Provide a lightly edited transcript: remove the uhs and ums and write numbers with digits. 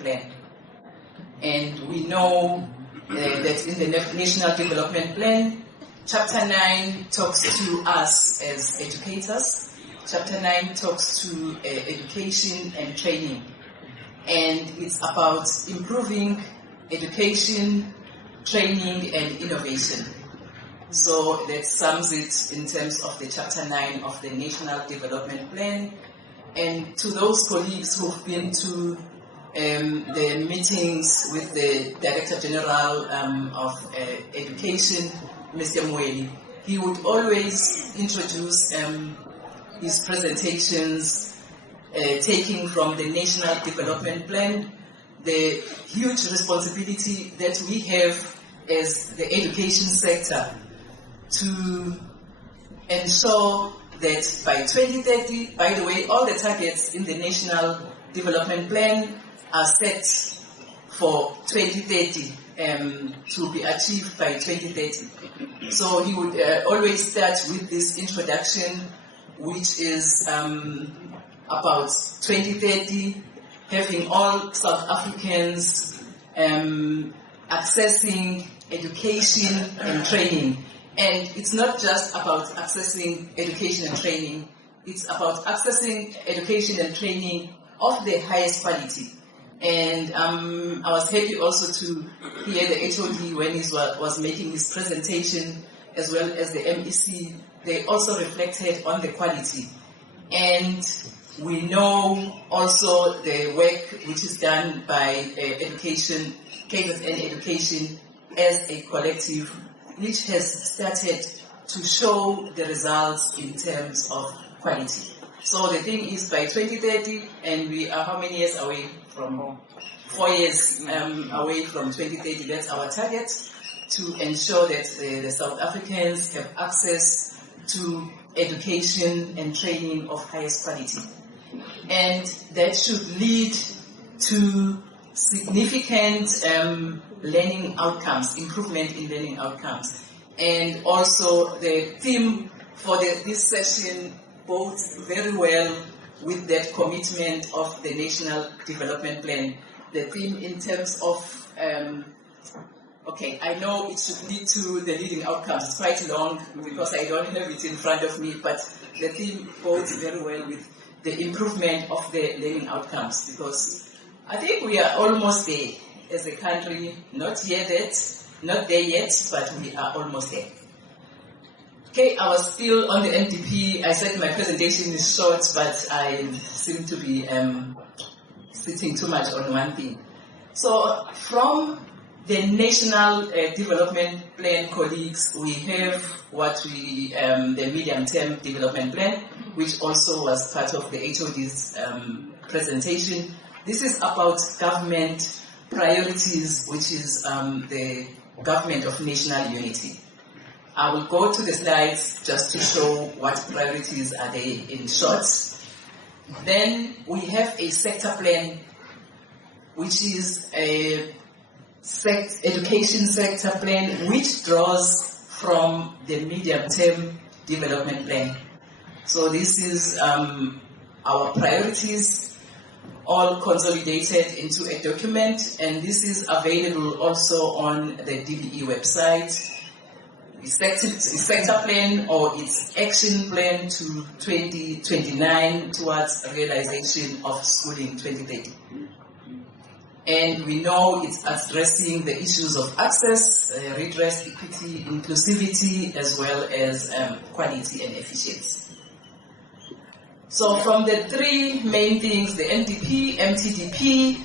Development Plan. And we know that in the National Development Plan, Chapter 9 talks to us as educators. Chapter 9 talks to education and training. And it's about improving education, training, and innovation. So that sums it in terms of the Chapter 9 of the National Development Plan. And to those colleagues who've been to the meetings with the Director General of Education, Mr. Mweli, he would always introduce his presentations taking from the National Development Plan the huge responsibility that we have as the education sector to ensure that by 2030, by the way, all the targets in the National Development Plan are set for 2030 to be achieved by 2030. So he would always start with this introduction, which is about 2030, having all South Africans accessing education and training. And it's not just about accessing education and training, it's about accessing education and training of the highest quality. And I was happy also to hear the HOD when he was making his presentation, as well as the MEC. They also reflected on the quality. And we know also the work which is done by education, KZN Education as a collective, which has started to show the results in terms of quality. So the thing is by 2030, and we are how many years away from home? 4 years away from 2030, that's our target, to ensure that the South Africans have access to education and training of highest quality. And that should lead to significant learning outcomes, improvement in learning outcomes. And also the theme for this session bodes very well with that commitment of the National Development Plan. The theme in terms of, okay, I know it should lead to the leading outcomes. It's quite long because I don't have it in front of me, but the theme bodes very well with the improvement of the learning outcomes, because I think we are almost there as a country, not there yet, but we are almost there. Okay, I was still on the NDP. I said my presentation is short, but I seem to be sitting too much on one thing. So from the National Development Plan colleagues, we have what we, the Medium-Term Development Plan, which also was part of the HOD's presentation. This is about government priorities, which is the government of national unity. I will go to the slides just to show what priorities are there in short. Then we have a sector plan, which is a education sector plan, which draws from the medium-term development plan. So this is our priorities, all consolidated into a document, and this is available also on the DBE website. Its sector plan or its action plan to 2029 towards realization of schooling 2030. And we know it's addressing the issues of access, redress, equity, inclusivity, as well as quality and efficiency. So from the three main things, the NDP, MTDP,